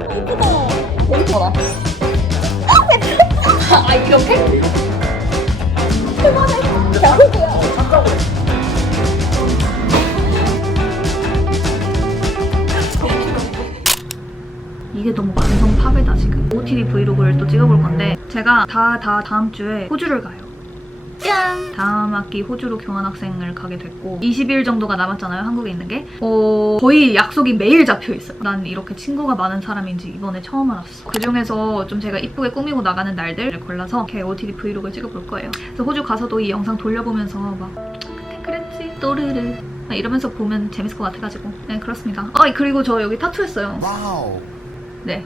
이쁘다. 너무 이쁘다. 아 이렇게? 그만해. 야구야. 이게 너무 완성 파괴다 지금. OOTD 브이로그를 또 찍어볼 건데 제가 다음 주에 호주를 가요. 짠! 다음 학기 호주로 교환학생을 가게 됐고 20일 정도가 남았잖아요, 한국에 있는 게. 거의 약속이 매일 잡혀있어요. 난 이렇게 친구가 많은 사람인지 이번에 처음 알았어. 그중에서 좀 제가 이쁘게 꾸미고 나가는 날들을 골라서 이렇게 OOTD 브이로그를 찍어볼 거예요. 그래서 호주 가서도 이 영상 돌려보면서 막 그때 그랬지, 또르르 이러면서 보면 재밌을 것 같아가지고 네, 그렇습니다. 그리고 저 여기 타투했어요. 와우. 네.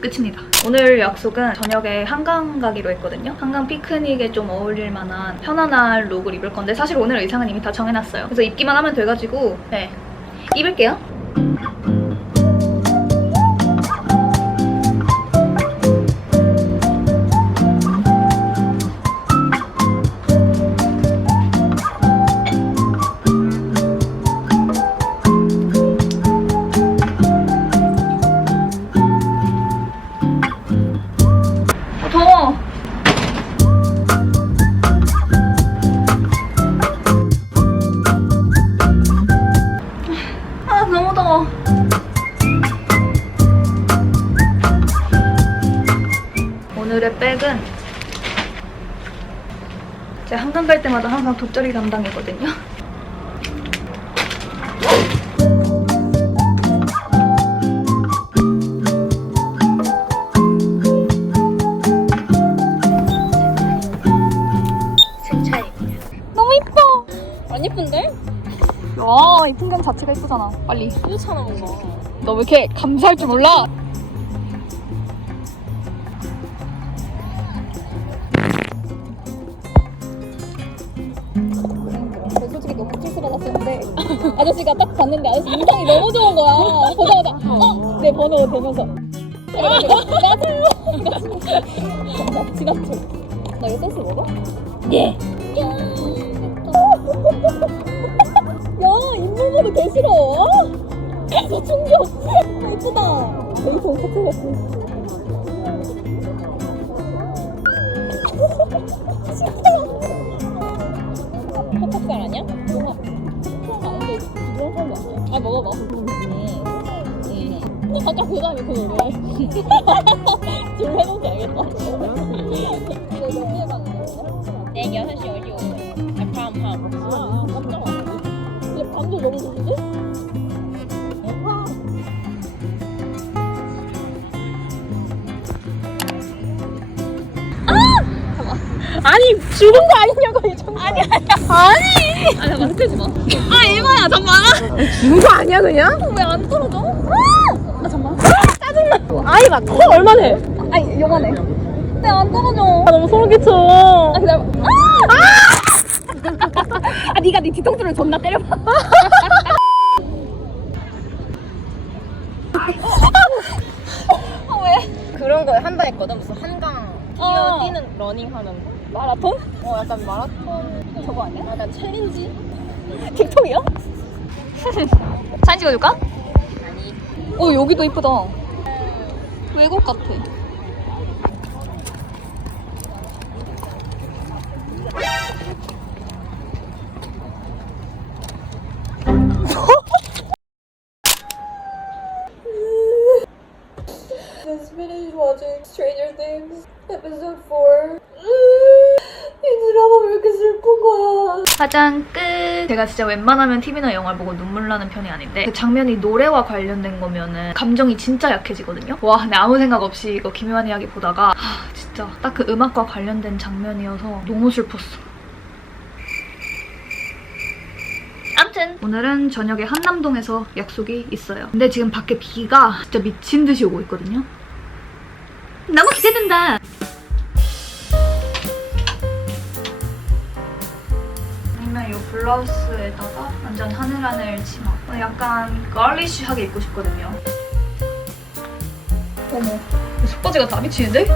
끝입니다. 오늘 약속은 저녁에 한강 가기로 했거든요. 한강 피크닉에 좀 어울릴 만한 편안한 룩을 입을 건데 사실 오늘 의상은 이미 다 정해놨어요. 그래서 입기만 하면 돼가지고 네, 입을게요. 더워. 너무 더워. 오늘의 백은 제가 한강 갈 때마다 항상 돗자리 담당이거든요. 안 예쁜데? 와, 이 풍경 자체가 이쁘잖아. 빨리. 뿌옇잖아 뭔가. 너 왜 이렇게 감사할 줄 몰라? 솔직히 너무 스트레스 받았었는데 아저씨가 딱 봤는데 아저씨 인상이 너무 좋은 거야. 보자마자 내 번호 대면서 맞아요. 나 지났죠. 나 이거 소스 먹어? 예. 야, 입모으도 개 싫어. 진짜 충격. 예쁘다. 데이터 엄청 같아. 핫팩살 아니야? 뭐가? 그런 거 아닌데 부드러운 거 아니야? 아 먹어봐. 아까 그 다음에 그거 왜? 지금 해놓지 알겠다. 이거 몇 시에 가는 거야? 내일 6시 어디 오고? 밤. 아, 깜짝 놀랐네. 근데 밤도 너무 좋은데? 와. 아니 죽은 거 아니냐고 이 정도. 아니. 아니, 잠깐 흔들지 마. 이거야 잠깐만. 죽은 거 아니야 그냥? 왜 안 떨어져? 잠깐만. 짜증나. 아이 막 코 얼마네. 아니, 요만해. 근데 안 떨어져. 너무 소름 끼쳐. 기다려. 네가 네 뒤통수를 존나 때려봐. 왜? 그런 거에 한다 했거든. 무슨 한강 뛰는 러닝하는 거? 마라톤? 약간 마라톤 저거 아니야? 약간 챌린지? 틱톡이야? 사진 찍어줄까? 아니. 여기도 이쁘다. 외국 같아. Just finished watching Stranger Things episode 4. 이 드라마 왜 이렇게 슬픈 거야? 화장 끝! 제가 진짜 웬만하면 TV나 영화를 보고 눈물 나는 편이 아닌데 그 장면이 노래와 관련된 거면은 감정이 진짜 약해지거든요? 와, 근데 아무 생각 없이 이거 기묘한 이야기 보다가 진짜 딱 그 음악과 관련된 장면이어서 너무 슬펐어. 아무튼 오늘은 저녁에 한남동에서 약속이 있어요. 근데 지금 밖에 비가 진짜 미친 듯이 오고 있거든요. 너무 기대된다! 아니면 이 블라우스에다가 완전 하늘하늘 치마. 약간 걸리쉬하게 입고 싶거든요. 어머, 속바지가 다 미치는데?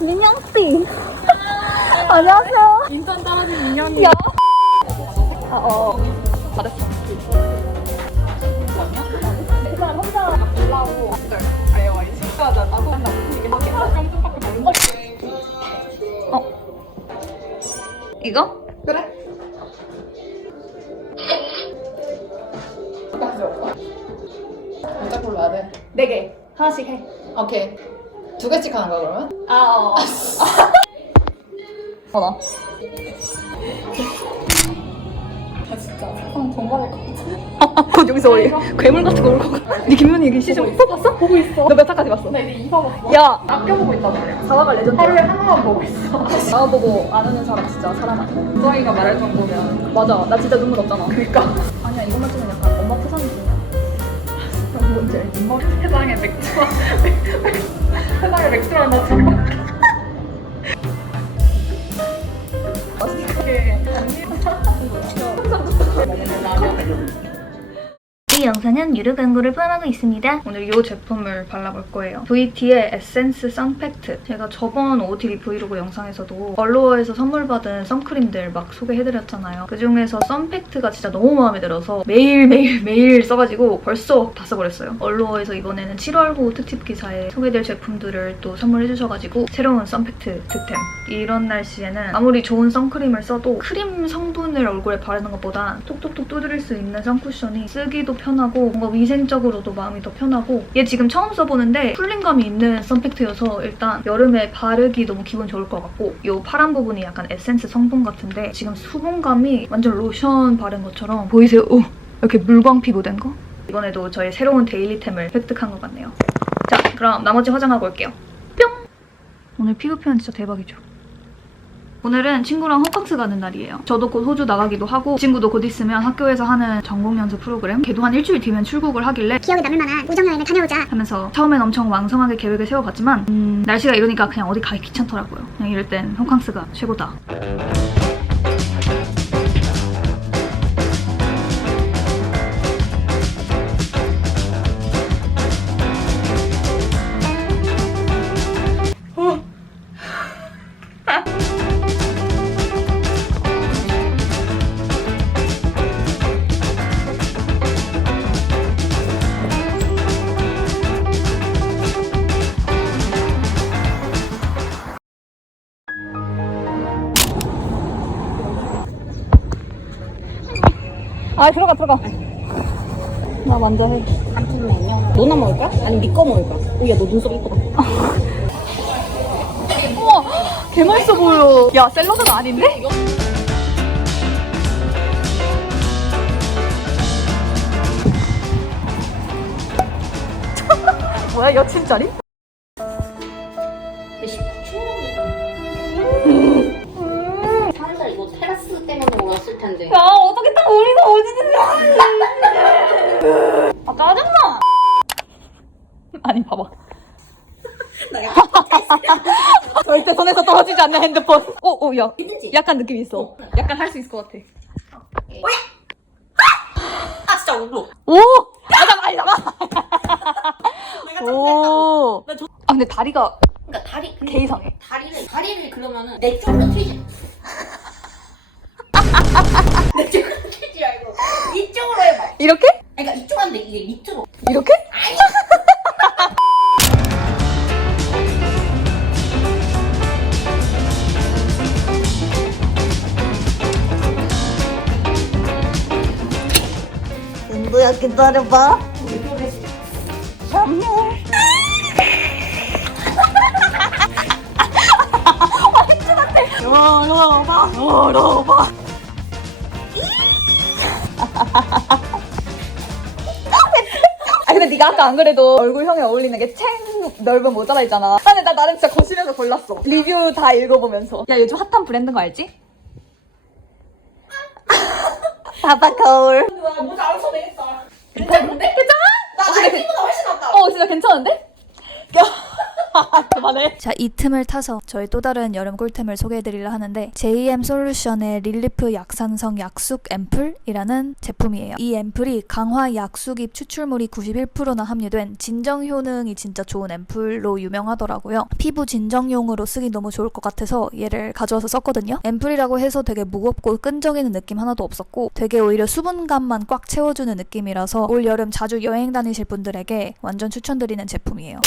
민영씨. 안녕하세요. 인턴 떨어진 민영이. 야. 잘했어. 일단 혼자 올라오고 아예 식사하자 나도 한다 이게 밖에 깜짝밖에 모르는 이거? 그래? 문자 골라야 돼. 4개. 하나씩 해. 오케이. 2개씩 하는 거야 그러면? 나. 아 진짜 세상 정말일 것 같아. 곧 여기서 괴물 같은 거 올 것 같아. 네 김윤희 이게 시즌 4 봤어? 보고 있어. 너 몇 화까지 봤어? 나 이제 2화 봤어. 야. 아껴보고 있단 말이야. 4화가 레전드. 하루에 하나만 보고 있어. 나 보고 안 하는 사람 진짜 사람 아니야. 우정이가 말할 정도면. 맞아. 나 진짜 눈물 없잖아. 그니까. 아니야 이것만 찍으면 약간 엄마 표정 느낌이야. 뭔지 알지? 세상에 맥주와 세상에 맥주랑 나 지금. 이게 이 영상은 유료 광고를 포함하고 있습니다. 오늘 이 제품을 발라볼 거예요. VT의 에센스 선팩트. 제가 저번 OOTD 브이로그 영상에서도 얼로어에서 선물 받은 선크림들 막 소개해드렸잖아요. 그중에서 선팩트가 진짜 너무 마음에 들어서 매일 써가지고 벌써 다 써버렸어요. 얼로어에서 이번에는 7월호 특집 기사에 소개될 제품들을 또 선물해주셔가지고 새로운 선팩트 득템. 이런 날씨에는 아무리 좋은 선크림을 써도 크림 성분을 얼굴에 바르는 것보다 톡톡톡 두드릴 수 있는 선쿠션이 쓰기도 편하고 뭔가 위생적으로도 마음이 더 편하고 얘 지금 처음 써보는데 쿨링감이 있는 선팩트여서 일단 여름에 바르기 너무 기분 좋을 것 같고 이 파란 부분이 약간 에센스 성분 같은데 지금 수분감이 완전 로션 바른 것처럼 보이세요? 오, 이렇게 물광 피부 된 거? 이번에도 저의 새로운 데일리템을 획득한 것 같네요. 자, 그럼 나머지 화장하고 올게요. 뿅! 오늘 피부 표현 진짜 대박이죠? 오늘은 친구랑 호캉스 가는 날이에요. 저도 곧 호주 나가기도 하고 친구도 곧 있으면 학교에서 하는 전공 연수 프로그램 걔도 한 일주일 뒤면 출국을 하길래 기억에 남을 만한 우정여행을 다녀오자 하면서 처음엔 엄청 왕성하게 계획을 세워봤지만 날씨가 이러니까 그냥 어디 가기 귀찮더라고요. 그냥 이럴 땐 호캉스가 최고다. 아 들어가. 나 먼저 해. 너나 먹을까? 아니 니꺼 먹을까? 오야 너 눈썹 이쁘다. 우와 개 맛있어 보여. 야 샐러드가 아닌데? 뭐야 여친짜리? 사실 이거 테라스 때문에 올랐을 텐데. 야 어떻게 딱 우리가 어디든 아 짜증나. 아니 봐봐. 절대 손에서 떨어지지 않는 핸드폰. 야 약간 느낌 있어. 약간 할 수 있을 것 같아. 아 진짜 울어. 오! 잠깐만. 오. 아 근데 다리가 그러니까 다리 개 이상해. 다리를 그러면은 내 쪽으로 튀지. 내 쪽으로 튀지 말고 이쪽으로 해봐. 이렇게? 그러니까 이쪽 하는데 이게 밑으로. 이렇게? 뭐야 기다려봐 열어봐. 아 근데 네가 아까 안 그래도 얼굴형에 어울리는 게 챙 넓은 모자라 있잖아. 근데 나 나름 진짜 거실에서 골랐어. 리뷰 다 읽어보면서. 야 요즘 핫한 브랜드 거 알지? 바바 거울 와 모자 안 써도 되겠다. 괜찮은데? 괜찮아? 나 아이피보다 훨씬 낫다. 진짜 괜찮은데? 야 그만해. 자, 이 틈을 타서 저희 또 다른 여름 꿀템을 소개해드리려 하는데 JM 솔루션의 릴리프 약산성 약숙 앰플이라는 제품이에요. 이 앰플이 강화 약숙잎 추출물이 91%나 함유된 진정 효능이 진짜 좋은 앰플로 유명하더라고요. 피부 진정용으로 쓰기 너무 좋을 것 같아서 얘를 가져와서 썼거든요. 앰플이라고 해서 되게 무겁고 끈적이는 느낌 하나도 없었고 되게 오히려 수분감만 꽉 채워주는 느낌이라서 올 여름 자주 여행 다니실 분들에게 완전 추천드리는 제품이에요.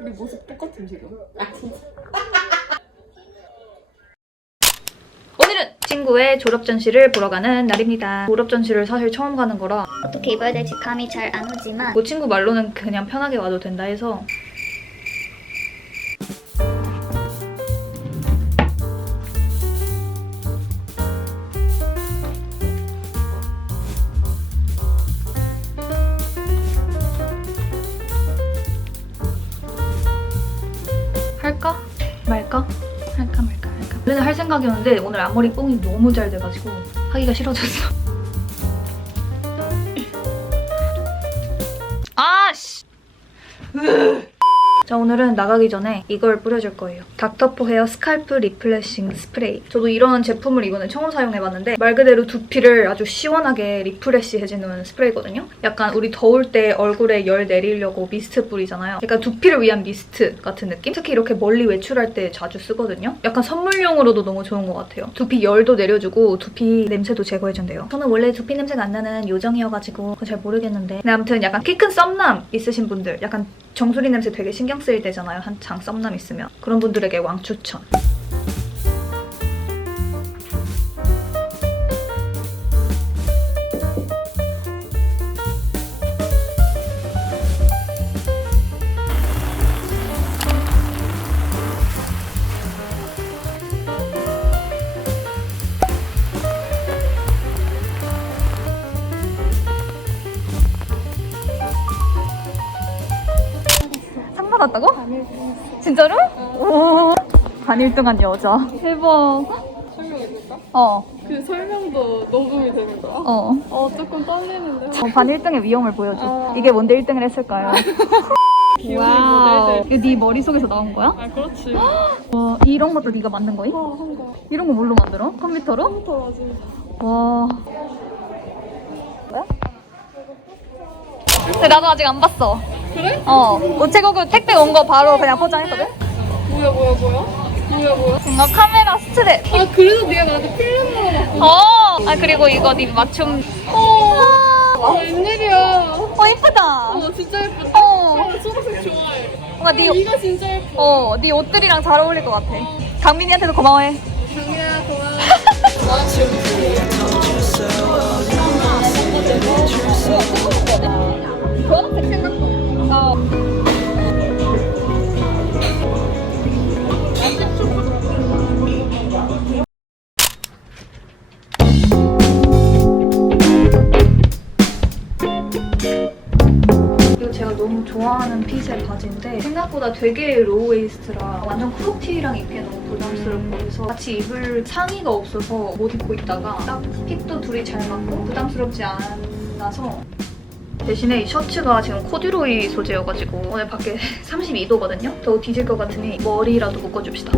우리 모습 똑같은 지금. 아 진짜. 오늘은 친구의 졸업 전시를 보러 가는 날입니다. 졸업 전시를 사실 처음 가는 거라 어떻게 입어야 될지 감이 잘 안 오지만 뭐 친구 말로는 그냥 편하게 와도 된다 해서 할까? 말까? 할까 말까 할까. 원래는 할 생각이었는데 오늘 앞머리 뽕이 너무 잘 돼가지고 하기가 싫어졌어. 아씨. 자, 오늘은 나가기 전에 이걸 뿌려줄 거예요. 닥터포 헤어 스칼프 리플레싱 스프레이. 저도 이런 제품을 이번에 처음 사용해봤는데 말 그대로 두피를 아주 시원하게 리프레시 해주는 스프레이거든요. 약간 우리 더울 때 얼굴에 열 내리려고 미스트 뿌리잖아요. 약간 두피를 위한 미스트 같은 느낌? 특히 이렇게 멀리 외출할 때 자주 쓰거든요. 약간 선물용으로도 너무 좋은 것 같아요. 두피 열도 내려주고 두피 냄새도 제거해준대요. 저는 원래 두피 냄새가 안 나는 요정이어가지고 그거 잘 모르겠는데 근데 아무튼 약간 키 큰 썸남 있으신 분들 약간 정수리 냄새 되게 신경 쓰일 때잖아요. 한창 썸남 있으면. 그런 분들에게 왕추천. 상 받았다고? 진짜로? 오. 반 1등한 여자. 대박. 설명해줄까? 어. 그 설명도 녹음이 되는 거야? 조금 떨리는데. 반 1등의 위험을 보여줘. 이게 뭔데 1등을 했을까요? 와우. 이거 네 머릿속에서 나온 거야? 아, 그렇지. 와, 이런 것도 네가 만든 거임? 한 거. 이런 거 뭘로 만들어? 컴퓨터로? 컴퓨터 맞아. 와. 뭐야? 근데 나도 아직 안 봤어. 그래? 우체국으로 택배 온 거 바로 그냥 포장했거든? 뭐야? 이거 카메라 스트랩. 아, 그래서 네가 나한테 필름 물어봤구나. 아 그리고 이거 네 맞춤. 웬일이야. 이쁘다. 진짜 예쁘다. 나 초록색 좋아해. 뭔가 네, 이가 진짜 예뻐. 네 옷들이랑 잘 어울릴 것 같아. 강민이한테도 고마워해. 장미야, 고마워. 주황색 생각도. 이거 제가 너무 좋아하는 핏의 바지인데 생각보다 되게 로우 웨이스트라 완전 크롭티랑 입기에 너무 부담스럽고 해서 같이 입을 상의가 없어서 못 입고 있다가 딱 핏도 둘이 잘 맞고 부담스럽지 않아서 대신에 이 셔츠가 지금 코듀로이 소재여가지고 오늘 밖에 32도거든요? 더 뒤질 것 같으니 머리라도 묶어줍시다.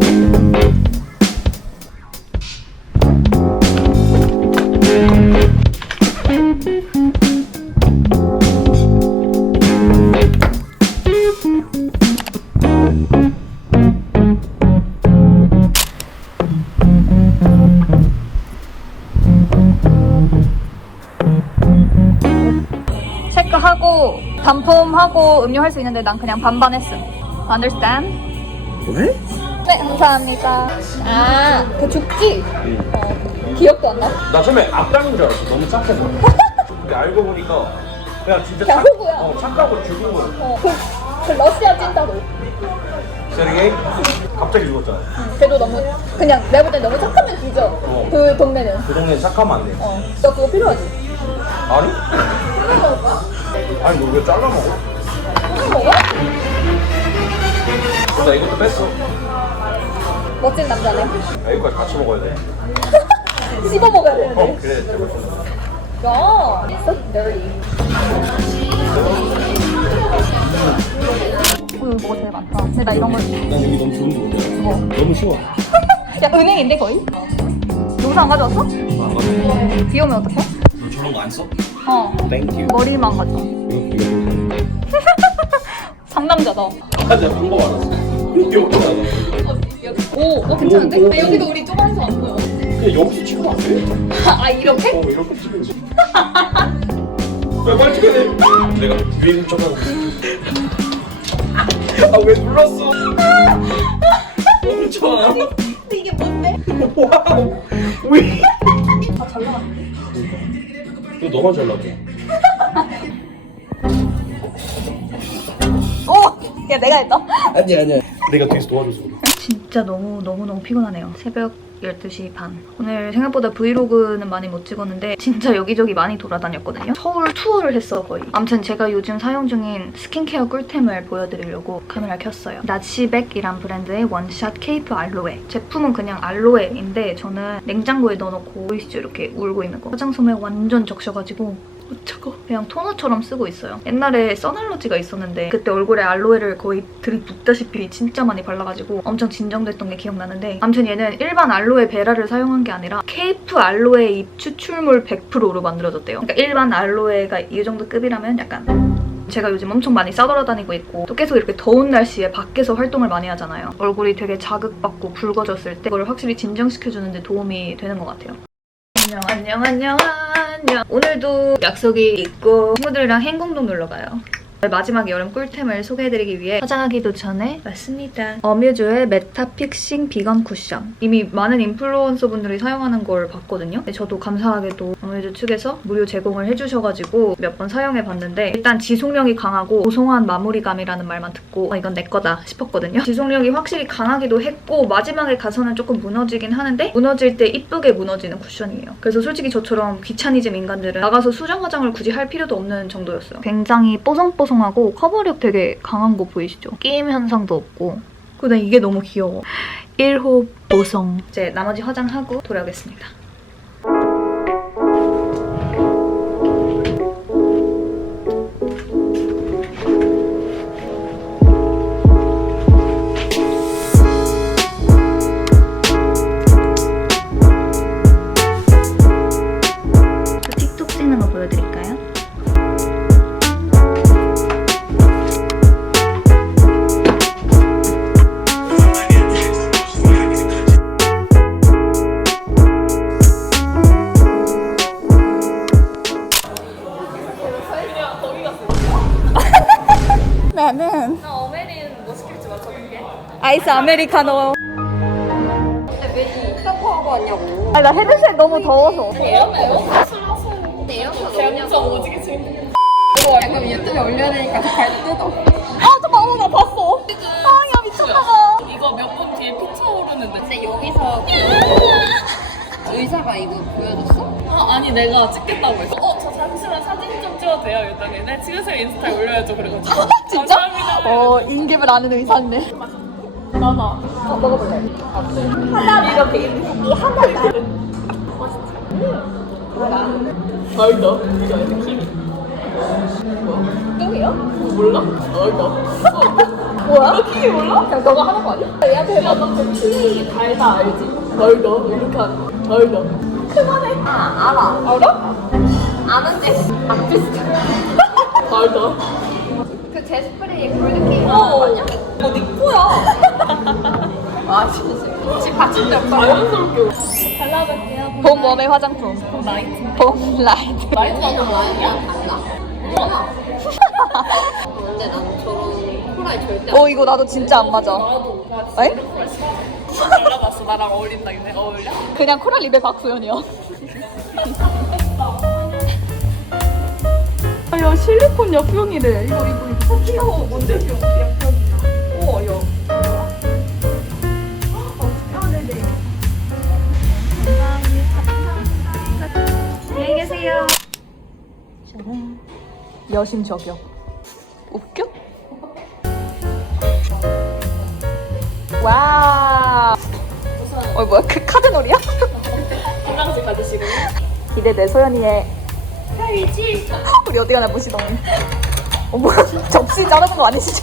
체크하고 단품하고 음료 할 수 있는데 난 그냥 반반 했음. Understand? 왜? 네, 감사합니다. 아, 그 죽지? 기억도 안 나. 나 처음에 앞당인 줄 알았어. 너무 착해서. 근데 알고 보니까 그냥 진짜 그냥 호구야. 착하고 죽은 거야. 그 러시아 찐따도. 세르게이 갑자기 죽었잖아. 걔도 너무 그냥 내가 볼 땐 너무 착하면 뒤져. 그 동네는. 그 동네 착하면 안 돼. 너 그거 필요하지? 아니? 아니 너 왜 잘라 먹어? 먹어? 나 이것도 뺐어. 멋진 남자네. 아, 이거까지 같이 먹어야 돼. 씹어 먹어야 되는데. 그래. 야, so dirty. 거 제일 많다. 근데 나 이런 걸. 난 여기 너무 좋은 거 뭔지 알아? 너무 쉬워. 야, 은행인데 거의? 농사 안 가져왔어? 안 가져. 비 오면 어떡해? 너 저런 거 안 써? 어. 땡큐. 머리만 가져. 이거. 상남자다. 아, 내가 방법 알았어. 여기 없잖아. 오, 괜찮은데? 오, 오, 근데 여기도 우리 좁아서 안 보여. 그냥 여기서 찍으면 안 돼? 아, 이렇게? 이렇게 찍으지. 왜 빨리 찍어야 돼? 내가 위에 쫓아가고 있어. 아, 왜 눌렀어? 너무 좋아. 근데 이게 뭔데? 와우. 왜? 잘 나갔네. 이거 너만 잘 나가. 오! 야, 내가 했다. 아니야. 내가 뒤에서 도와줘서 그래. 진짜 너무 피곤하네요. 새벽 12시 반. 오늘 생각보다 브이로그는 많이 못 찍었는데 진짜 여기저기 많이 돌아다녔거든요. 서울 투어를 했어 거의. 아무튼 제가 요즘 사용 중인 스킨케어 꿀템을 보여드리려고 카메라 켰어요. 나치백이란 브랜드의 원샷 케이프 알로에. 제품은 그냥 알로에인데 저는 냉장고에 넣어놓고 보이시죠? 이렇게 울고 있는 거. 화장솜에 완전 적셔가지고 차가워. 그냥 토너처럼 쓰고 있어요. 옛날에 선알러지가 있었는데 그때 얼굴에 알로에를 거의 들이붓다시피 진짜 많이 발라가지고 엄청 진정됐던 게 기억나는데 아무튼 얘는 일반 알로에 베라를 사용한 게 아니라 케이프 알로에 잎 추출물 100%로 만들어졌대요. 그러니까 일반 알로에가 이 정도 급이라면 약간 제가 요즘 엄청 많이 싸돌아다니고 있고 또 계속 이렇게 더운 날씨에 밖에서 활동을 많이 하잖아요. 얼굴이 되게 자극받고 붉어졌을 때 그걸 확실히 진정시켜주는 데 도움이 되는 것 같아요. 안녕. 오늘도 약속이 있고 친구들이랑 행궁동 놀러 가요. 마지막 여름 꿀템을 소개해드리기 위해 화장하기도 전에 왔습니다. 어뮤즈의 메타픽싱 비건 쿠션. 이미 많은 인플루언서분들이 사용하는 걸 봤거든요. 근데 저도 감사하게도 어뮤즈 측에서 무료 제공을 해주셔가지고 몇 번 사용해봤는데 일단 지속력이 강하고 고송한 마무리감이라는 말만 듣고 이건 내 거다 싶었거든요. 지속력이 확실히 강하기도 했고 마지막에 가서는 조금 무너지긴 하는데 무너질 때 이쁘게 무너지는 쿠션이에요. 그래서 솔직히 저처럼 귀차니즘 인간들은 나가서 수정 화장을 굳이 할 필요도 없는 정도였어요. 굉장히 뽀송뽀송하고 커버력 되게 강한 거 보이시죠? 끼임 현상도 없고 근데 이게 너무 귀여워. 1호 보송. 이제 나머지 화장하고 돌아오겠습니다. 틱톡 찍는 거 보여드릴까요? 나는 어메리는 뭐 시킬지 맞춰볼게. 아이스 아메리카노. 하고 왔냐고. 아, 나 헤드셋 너무 더워서. 엄청 오지게 재밌는. 이거 약간 유튜브에 올려야 되니까 잘 뜯어. 잠깐만, 나 봤어. 야, 미쳤나봐. 이거 몇 번 뒤에 피쳐오르는데. 근데 여기서 의사가 이거 보여줬어? 아니 내가 찍겠다고 했어. 저 잠시만 사진 좀 찍어도 돼요? 이랬더니 네 찍으세요 인스타에 올려야죠 그래가지고. 진짜? 감사합니다. 인깁을 아는 의사네. 먹어볼래? 하나 이렇게 이 하나 이렇게. 맛있다. 이거 느낌이. 똥이야? 몰라? 뭐야? 너 키위 몰라? 그냥 너가 하는 거 아니야? 야 대박 너그 키위 달다 알지? 달다 이렇게 하는 거 달다 그만해. 알아? 아는데 안 비슷해. 달다 그 제스프레이 골드키위 하는 거 아니야? 니코야. 아 진짜 집 받침대 없다. 자연스럽게 발라볼게요. 봄웜의 화장품. 라이트 봄 라이트. 라이트가 너무 아니야? 달라 근데 나는 저런 코라에 절대 이거 나도 진짜 안 맞아. 나도 나 진짜 에? 이런 코라 싫어. 발라봤어. 나랑 어울린다. 근데 어울려? 그냥 코랄 립의 박소연이야. 야, 실리콘 약병이래. 이거. 귀여워. 뭔데? 약간 우와 야. 안녕히 계세요. 여심 저격. 웃겨? 와. 뭐야? 그 카드놀이야? 건강지 받으시고. 기대돼, 소연이의. 우리 어디 가나 보시더니. 뭐야? 접시 자르는 거 아니시죠?